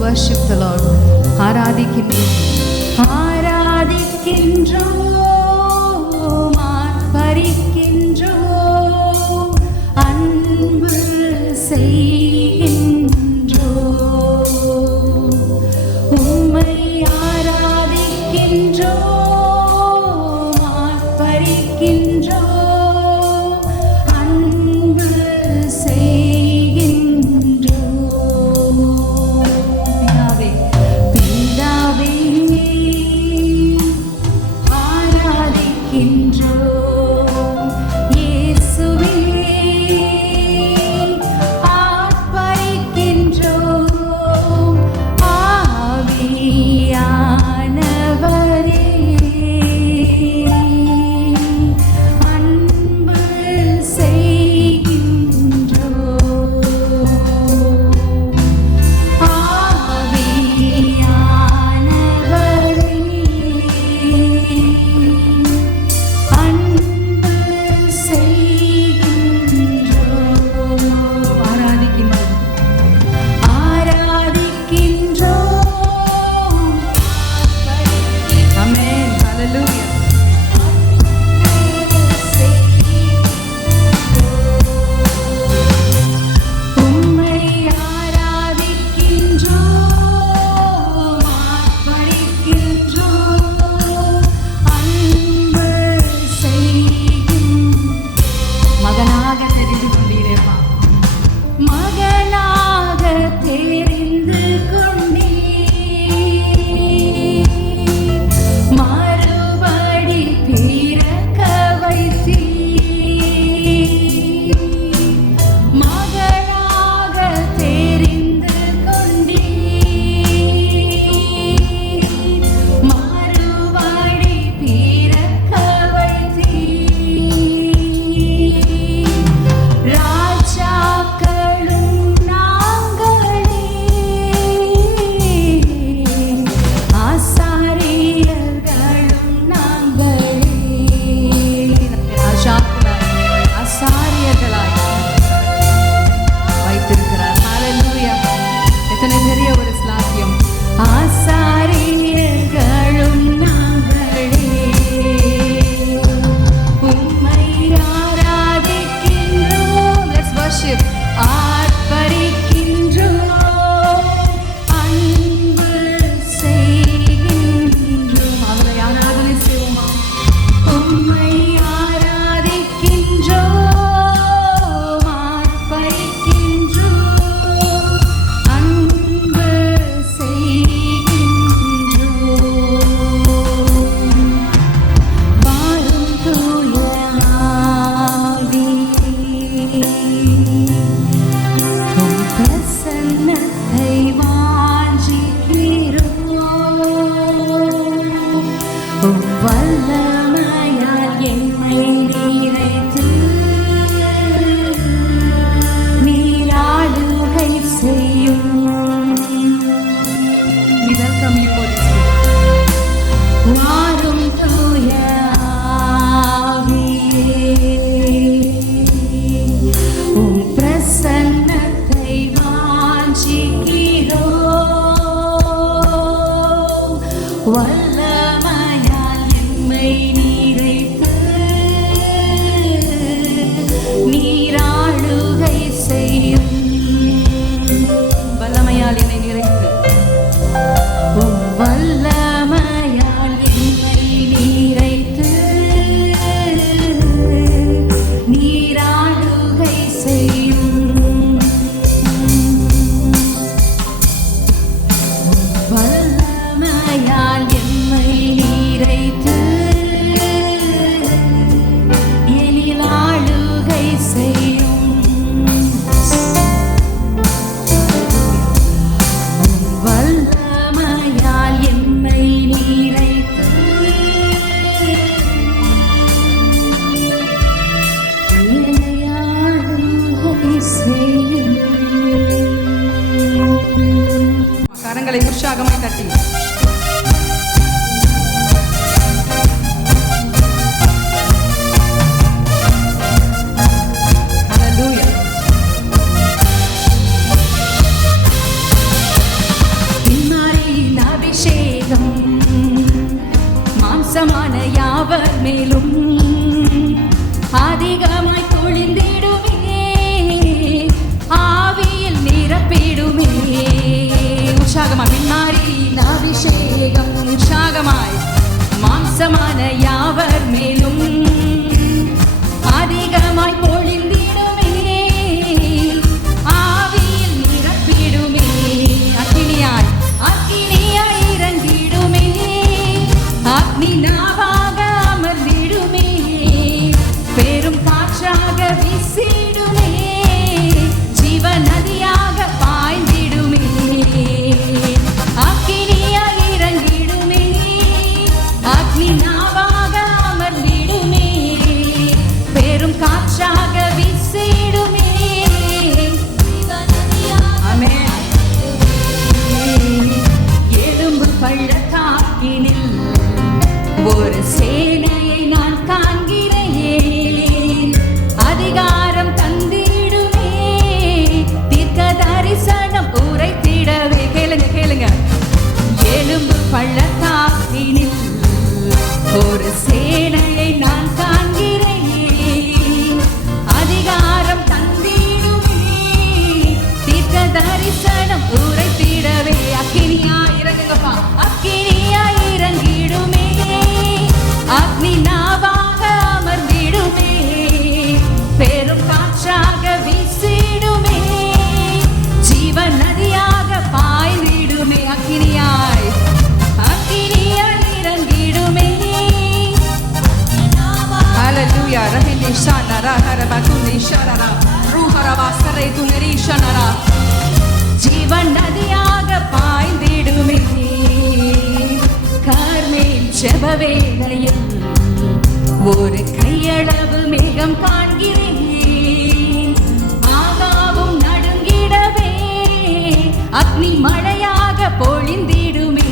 Worship the Lord. ஆராதிக்கின்றோம், ஆர்ப்பரிக்கின்றோம், அன்பு செய்கின்றோம், உம்மை ஆராதிக்கின்றோம், ஆர்ப்பரிக்கின்றோம், அன்பு வல்லமையால் என்னை மாம்சமான யாவர் மேலும் அதிகமாய் பொழிந்திடுமே, ஆவியில் நிரப்பிடுமே. உற்சாகமாய் பின்மாரியின் அபிஷேகம் உற்சாகமாய் மாம்சமான யாவர் மேலும் அதிகமாய் பொழிந்திடுமே, ஆவியில் நிரப்பிடுமே. அக்கினியாய் அக்கினியாய் இறங்கிடுமே, அக்னி நாவாக அமர்ந்திடுமே, பெரும் காற்றாக வீசிடுமே, ஜீவ நதியாக பாய்ந்திடுமே. அக்கினியாய் இறங்கிடுமே, அக்னி நாவாக அமர்ந்திடுமே, பெரும் காற்றாக வீசிடுமே. ஆமென். எலும்பு பள்ளத்தாக்கினில் ஒரு சேனையை நான் காண்கிறேன், அதிகாரம் தந்திடுமே, தீர்க்க தரிசனம் உரைத்திடவே. கேளுங்க கேளுங்க. எலும்பு பள்ளத்தாக்கினில் ஒரு சேனையை நான் காண்கிறேன், அதிகாரம் தந்திடுமே, தீர்க்க தரிசனம் உரைத்திடவே. அக்கினியாய் இறங்குங்கப்பா, அக்கினியாய் இறங்கிடுமே, அக்னி நாவாக அமர்ந்திடுமே, பெரும் காற்றாக வீசிடுமே, ஜீவ நதியாக பாய்ந்திடுமே. அக்கினியாய் அக்கினியாய் இறங்கிடுமே. ஹல்லேலூயா. ரஹிலி ஷானரா ஹரபகுனி ஷரரா ரூஹரவா சரைது நிரீஷனரா, ஜீவ நதியாக பாய்ந்திடுமே. கார்மேல் ஜெப வேளையில் ஒரு கையளவு மேகம் காண்கிறேன், ஆகாவும் நடுங்கிடவே, அக்னி மழையாக பொழிந்திடுமே.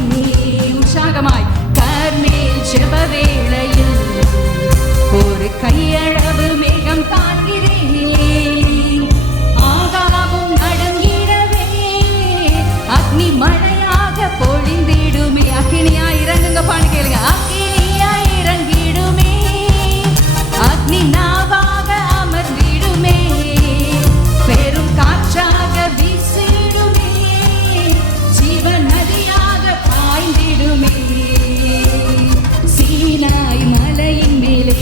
உற்சாகமாய் கார்மேல் ஜெப வேளையில் ஒரு கையளவு மேகம் காண்கிறேன், ஆகாவும் நடுங்கிடவே, அக்னி மழையாக பொழிந்திடுமே. அக்கினியாய் இறங்குங்க பாடு கேளுங்க. அக்கினியாய் இறங்கிடுமே, அக்னி நாவாக அமர்ந்திடுமே, பெரும் காற்றாக வீசிடுமே, ஜீவ நதியாக பாய்ந்திடுமே. சீனாய் மலையின் மேலே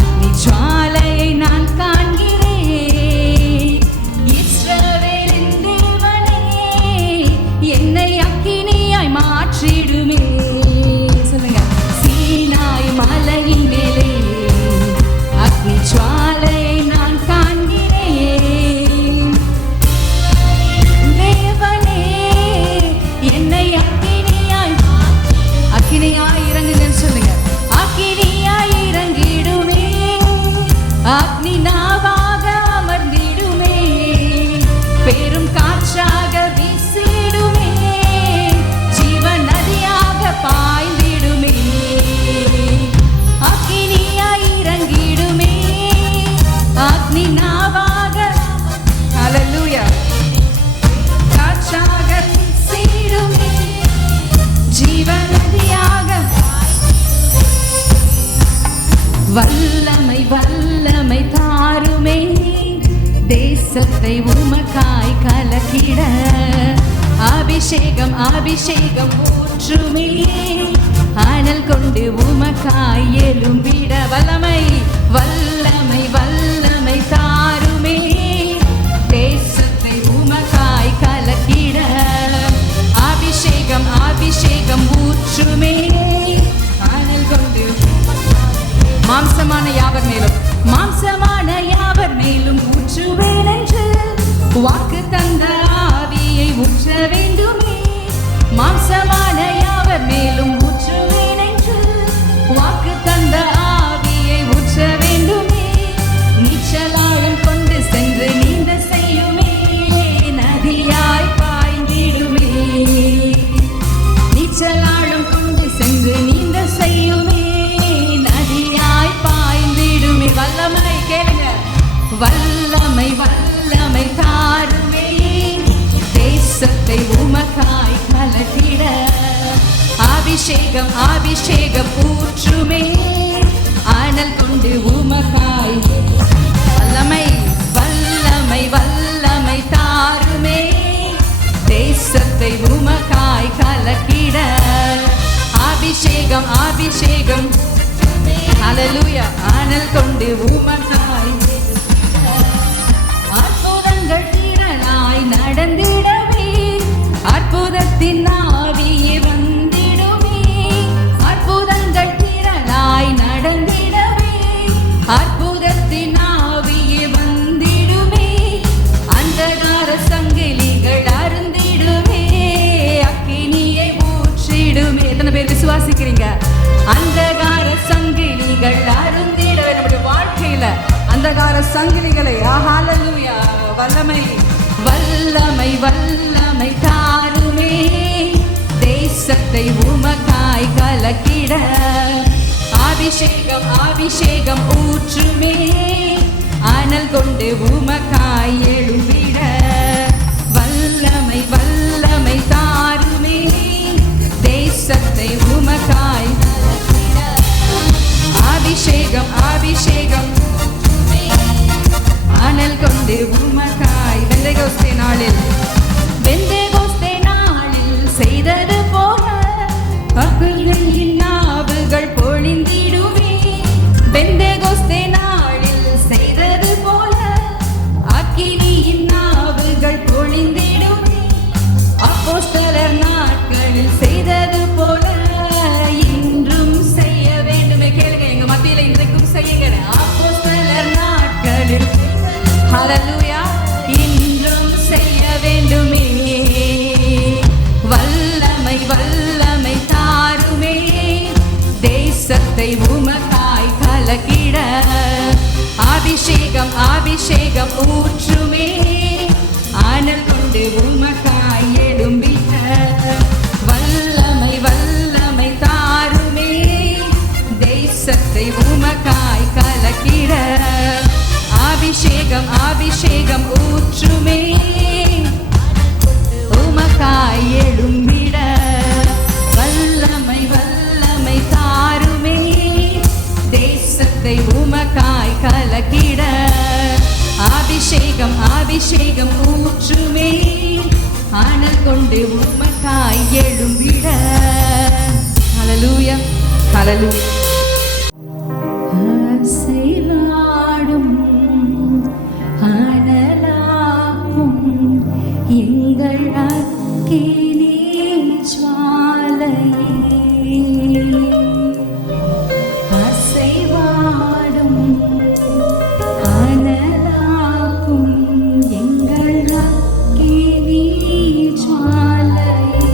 அக்னி ஜுவாலையை நான் காண்கிறேன், இஸ்ரவேலின் தேவனே என்னை அக்கினியாய் மாற்றிடுமே. சொல்லுங்க. சீனாய் மலையின் மேலே அக்னி ஜுவாலையை நான் காண்கிறேன், தேவனே என்னை அக்கினியாய் அக்கினியாய் இறங்குங்கன்னு சொல்லுங்க. அக்கினியாய் இறங்கிடுமே, அக்னி நாவாக அமர்ந்திடுமே, பெரும் காற்றாக வீசிடுமே, ஜீவ நதியாக பாய்ந்திடுமே. அக்கினியாய் இறங்கிடுமே, அக்னி நாவாக ஹல்லேலூயா காற்றாக வீசிடுமே, ஜீவ நதியாக. வல்லமை வல்லமை தாருமே, தேசத்தை உமக்காய் கலக்கிட, அபிஷேகம் அபிஷேகம் ஊற்றுமே, அனல் கொண்டு உமக்காய் எழும்பிட. வல்லமை வல்லமை வல்லமை தாருமே, தேசத்தை உமக்காய் கலக்கிட, அபிஷேகம் அபிஷேகம் ஊற்றுமே, அனல் கொண்டு மாம்சமான யாவர் மேலும் மாம்சமான யாவர் மேலும் ஊற்றுவேன் என்று வாக்கு தந்த ஆவியை ஊற்ற வேண்டுமே. மாம்சமான யாவர் மேலும் ஊற்றுவேன் என்று வாக்கு தந்த ஆவியை ஊற்ற வேண்டும். அபிஷேகம் அபிஷேகம் ஊற்றுமே அனல் கொண்டு உமக்காய் வல்லமை வல்லமை வல்லமை தாருமே தேசத்தை உமக்காய் கலக்கிட அபிஷேகம் அபிஷேகம் ஹல்லேலூயா அனல் கொண்டு உமக்காய் அற்புதங்கள் திரளாய் நடந்திடவே அற்புதத்தின் ஆவியே வந்திடுமே அற்புதங்கள் திரளாய் நடந்திடவே அற்புதத்தின் ஆவியே வந்திடுமே அந்தகார சங்கிலிகள் அருந்திடுமே அக்கினியை ஊற்றிடுமே. எத்தனை பேர் விசுவாசிக்கிறீங்க? அந்தகார சங்கிலிகள் அருந்திடவே நம்முடைய வாழ்க்கையில அந்தகார சங்கிலிகளை ஹல்லேலூயா வல்லமை வல்லமை வல்லமை தாருமே தேசத்தை உமக்காய் கலக்கிட அபிஷேகம் அபிஷேகம் ஊற்றுமே அனல் கொண்டு உமக்காய் எழும்பிட வல்லமை வல்லமை தாருமே தேசத்தை உமக்காய் கலக்கிட அபிஷேகம் அபிஷேகம் அனல் கொண்டு உமக்காய் பெந்தெகோஸ்தே நாளில் செய்தது போல பகுதியின் நாவுகள் பொழிந்திடுமே பெந்தெகோஸ்தே நாளில் செய்தது போல அக்கினியின் நாவுகள் பொழிந்திடுமே அப்போஸ்தலர் நாட்களில் செய்தது போல இன்றும் செய்ய வேண்டுமே. கேளுங்க, எங்க மத்தியில இன்றைக்கும் செய்யுங்க. அப்போஸ்தலர் நாட்களில் ஹல்லேலூயா இன்றும் செய்ய வேண்டுமே வல்லமை வல்லமை தாருமே தேசத்தை உமக்காய் கலக்கிட அபிஷேகம் அபிஷேகம் ஊற்றுமே அனல் கொண்டு உமக்காய் எழும்பிட வல்லமை வல்லமை தாருமே தேசத்தை உமக்காய் கலக்கிட அபிஷேகம் அபிஷேகம் ஊற்றுமே உமக்காய் எழும்பிட வல்லமை வல்லமை தாருமே தேசத்தை உமக்காய் கலக்கிட அபிஷேகம் அபிஷேகம் ஊற்றுமே அனல் கொண்டு உமக்காய் எழும்பிட ஹல்லேலூயா ஹல்லேலூயா அசைவாடும் அனலாக்கும் எங்கள் அக்கினி ஜுவாலையே அசைவாடும் அனலாக்கும் எங்கள் அக்கினி ஜுவாலையே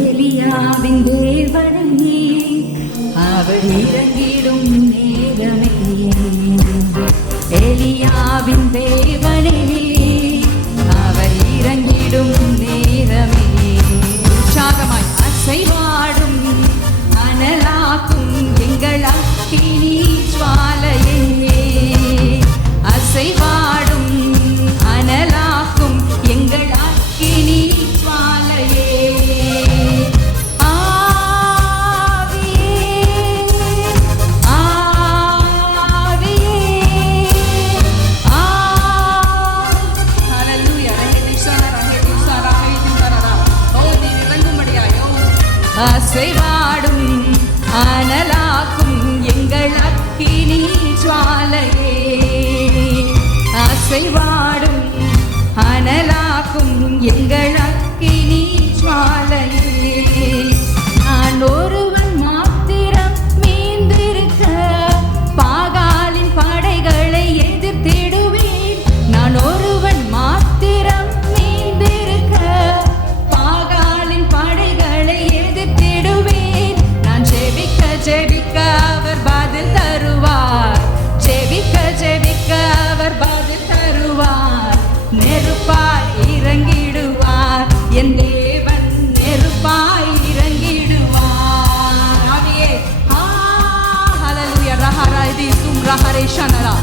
எலியாவின் தேவனே அவர் இறங்கிடும் நேரமே எலியாவின் தேவனே அவர் இறங்கிடும் நேரமே உற்சாகமாய் அசைவாடும் அனலாக்கும் எங்கள் அக்கினி ஜுவாலையே அசைவாடும் அனலாக்கும் எங்கள் அக்கினி ஜுவாலையே அசைவாடும் அனலாக்கும் எங்கள் அக்கினி ஜுவாலையே அசைவாடும் அனலாக்கும் எங்கள் அக்கினி ஜுவாலையே நான் ஒருவன் மாத்திரம் மீந்திருக்க பாகாலின் படைகளை எதிர்த்திடுவேன் நான் ஒருவன் மாத்திரம் மீந்திருக்க பாகாலின் படைகளை எதிர்த்திடுவேன் நான் ஜெபிக்க ஜெபிக்க அவர் பதில் தருவார் ஜெபிக்க ஜெபிக்க அவர் பதில் தருவார் நெருப்பாய் இறங்கிடுவார் என் தேவன் நெருப்பாய் இறங்கிடுவார் ஆவியே ஹல்லேலூயா ரஹராய்தி சும் ரஹரே ஷனரா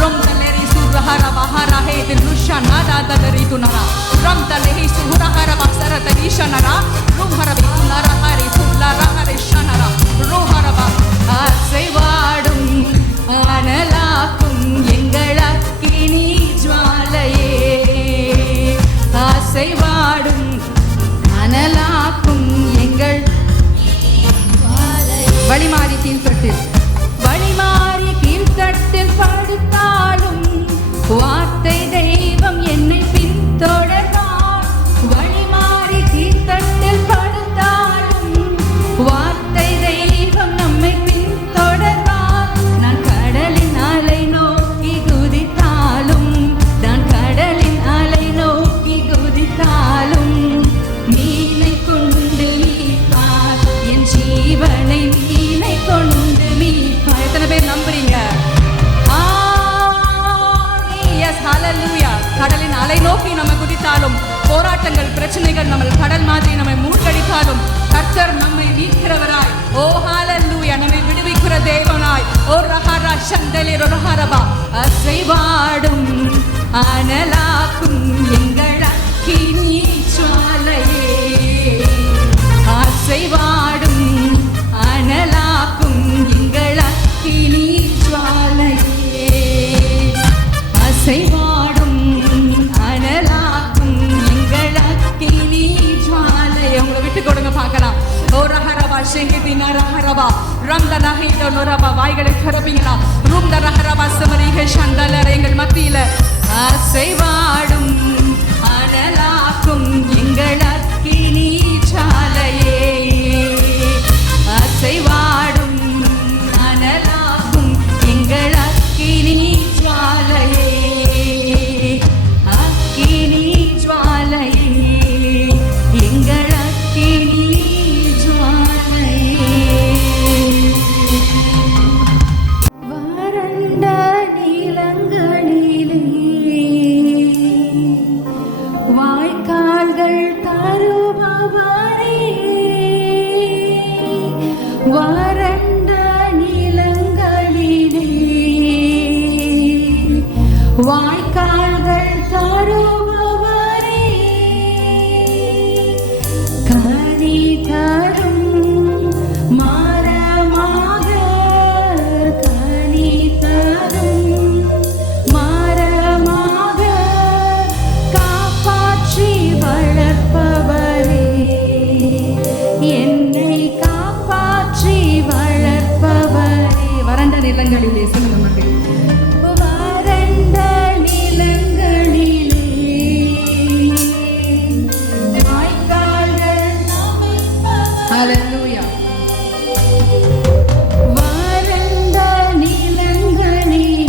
ரம் தலேரி சு surahara bahara he dirusha nada dadaritunara ram dalehi suhurahara basara tarishanara rumhara bitunara hari tullara hari shanara roharaba அசைவாடும் அனலாக்கும் எங்கள் அக்கினி ஜுவாலையே அசைவாடும் அனலாக்கும் எங்கள் வழிமாறி கீழ்த்தட்டில் வழிமாறி கீழ்த்தட்டில் படுத்தாலும் வார்த்தை தெய்வம் என்னை பின்தொடர்வார் வழிமாறி கீழ்த்தட்டில் படுத்தாலும் வார்த்தை தெய்வம் நம்மை பின்தொடர்வார் நான் கடலின் அலை நோக்கி குதித்தாலும் நான் கடலின் அலை நோக்கி குதித்தாலும் மீனை கொண்டு மீட்பார் என் ஜீவனை மீனை கொண்டு மீட்பார் எத்தனை பேர் நம்புறீங்க கடலின் அலை நோக்கி நம்ம குதித்தாலும் போராட்டங்கள் பிரச்சனைகள் நம்ம கடல் மாதிரி நம்மை மூழ்கடித்தாலும் கர்த்தர் நம்மை மீட்கிறவராய் ஓ ஹalleluya நம்மை விடுவிக்கிற தேவனாய் ஓ ரஹரா சந்தலே ரஹரபா அசைவாடும் அனலாக்கும் எங்கள் அக்கினி ஜுவாலையே அசைவாடும் அனலாக்கும் எங்கள் அக்கினி ஜுவாலையே அசைவாடும் அனலாக்கும் எங்கள் அக்கினி ஜுவாலையே உங்களை விட்டு கொடுங்க பார்க்கலாம் ஓ ரஹரபா ஷெங்கிதினா ரஹரபா ரம்தனா ஹிதோனரபா வாய்களை திறப்பீங்களா ரும்த ரஹரபா சமரிக சண்டலர் எங்கள் மத்தியில அசைவாடும் அனலாக்கும் எங்கள் அக்கினி ஜுவாலையே அசைவாடும் அனலாக்கும் எங்கள் அக்கினி ஜுவாலையே அக்கினி ஜுவாலையே எங்கள் அக்கினி ஜுவாலையே வறண்ட நிலங்களிலே வாய்க்கால்கள் தருபவரே வறண்ட நிலங்களிலே வாய்க்கால்கள் தருபவரே கனி தரும் மரமாக கனி தரும் மரமாக காப்பாற்றி வளர்ப்பவரே என்னை காப்பாற்றி வளர்ப்பவரே வறண்ட நிலங்களிலே சொல்லுங்க மக்கள் வறண்ட நிலங்களிலே வாய்க்கால்கள் ஹalleluya வறண்ட நிலங்களிலே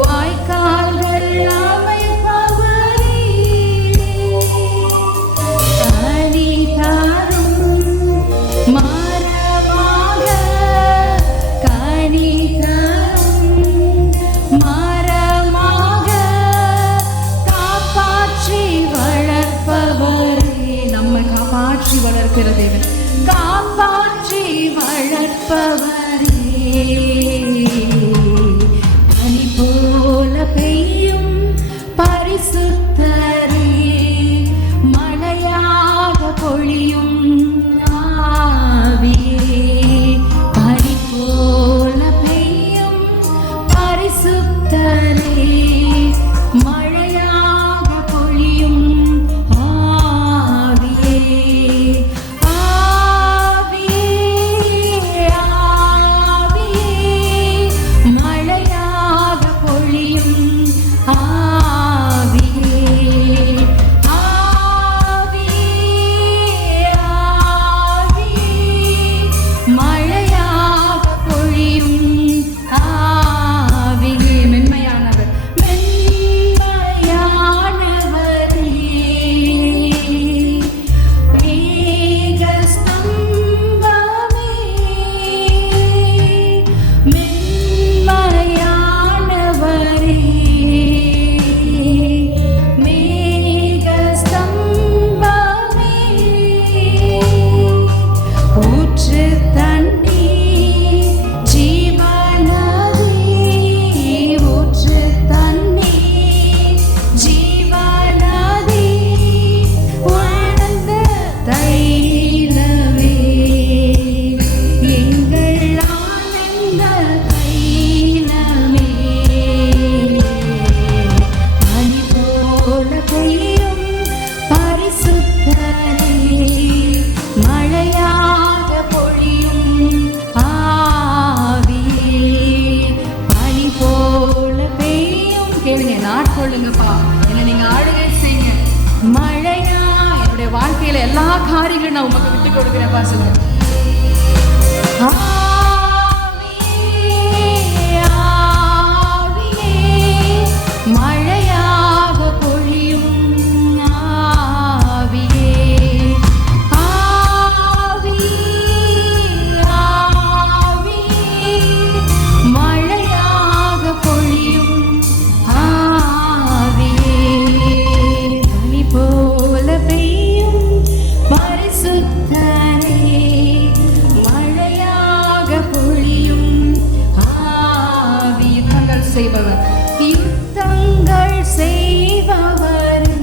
வாய்க்கால்கள் அமைப்பவரே கனி தரும் மரமாக கனி தரும் மரமாக காப்பாற்றி வளர்ப்பவரே நம்மை காப்பாற்றி வளர்க்கிற தேவன் காப்பாற்றி வளர்ப்பவரே பனி போல பெய்யும் பரிசுத்தரே மழையாக பொழியும் ஆவியே பனி போல பெய்யும் பரிசுத்தரே மழையாக பொழியும் ஆவியே ஆவியே ஆவியே மழையாக பொழியும் ஆவியே ஆவியே என்னுடைய வாழ்க்கையில எல்லா காரியங்களும் நான் உமக்கு விட்டு கொடுக்கிறேன் பாசுங்க. மழையாக பொழியும் ஆவியே, ஆவி ஆவியே, மழையாக பொழியும் ஆவியே, பனி போல பெய்யும் பரிசுத்தரே, மழையாக பொழியும் ஆவி. யுத்தங்கள் செய்பவர், யுத்தங்கள் செய்பவரே,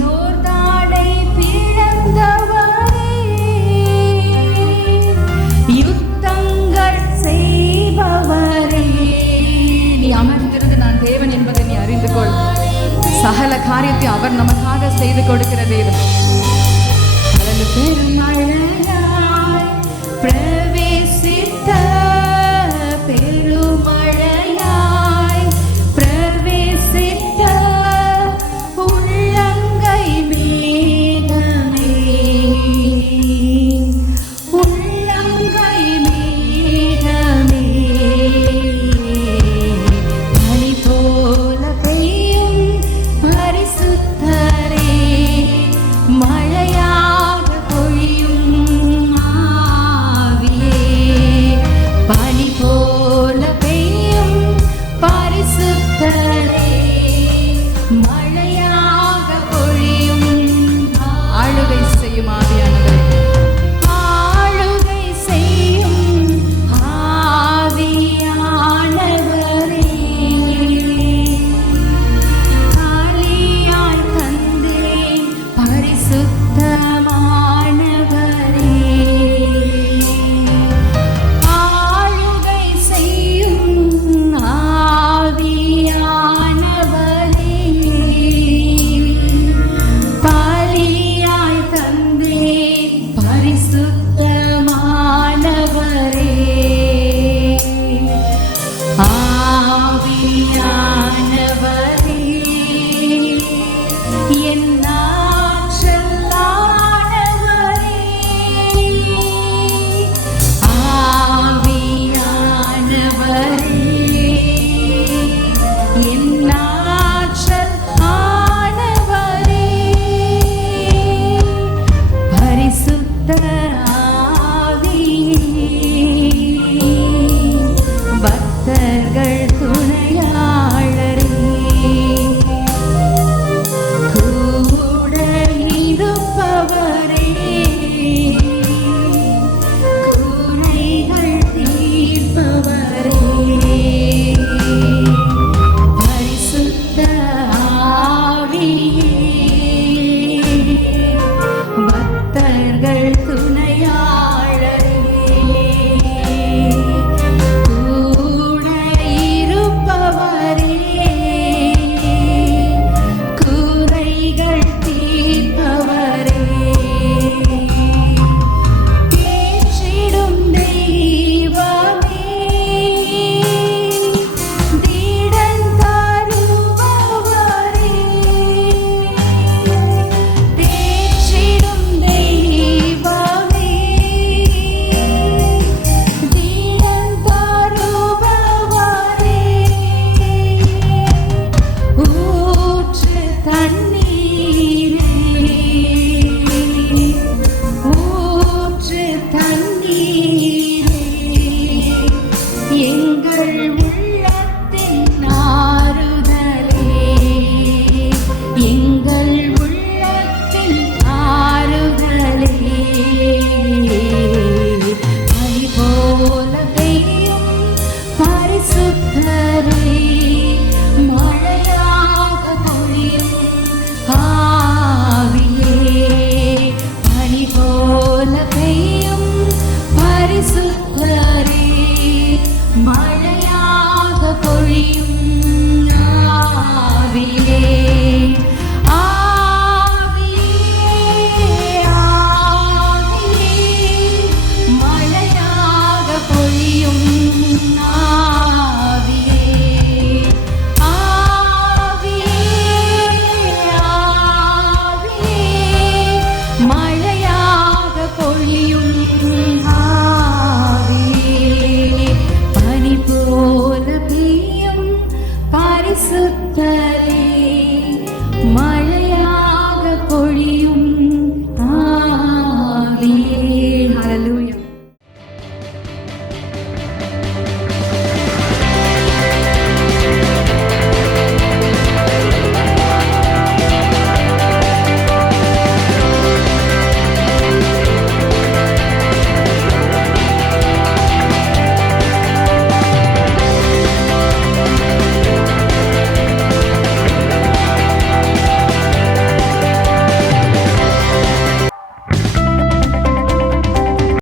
யோர்தானை பிளந்தவரே, யுத்தங்கள் செய்பவரே. நீ அமர்ந்திருந்து நான் தேவன் என்பதை நீ அறிந்து கொள். சகல காரியத்தை அவர் நமக்காக செய்து கொடுக்கிற தேவன். பெருமழையாய்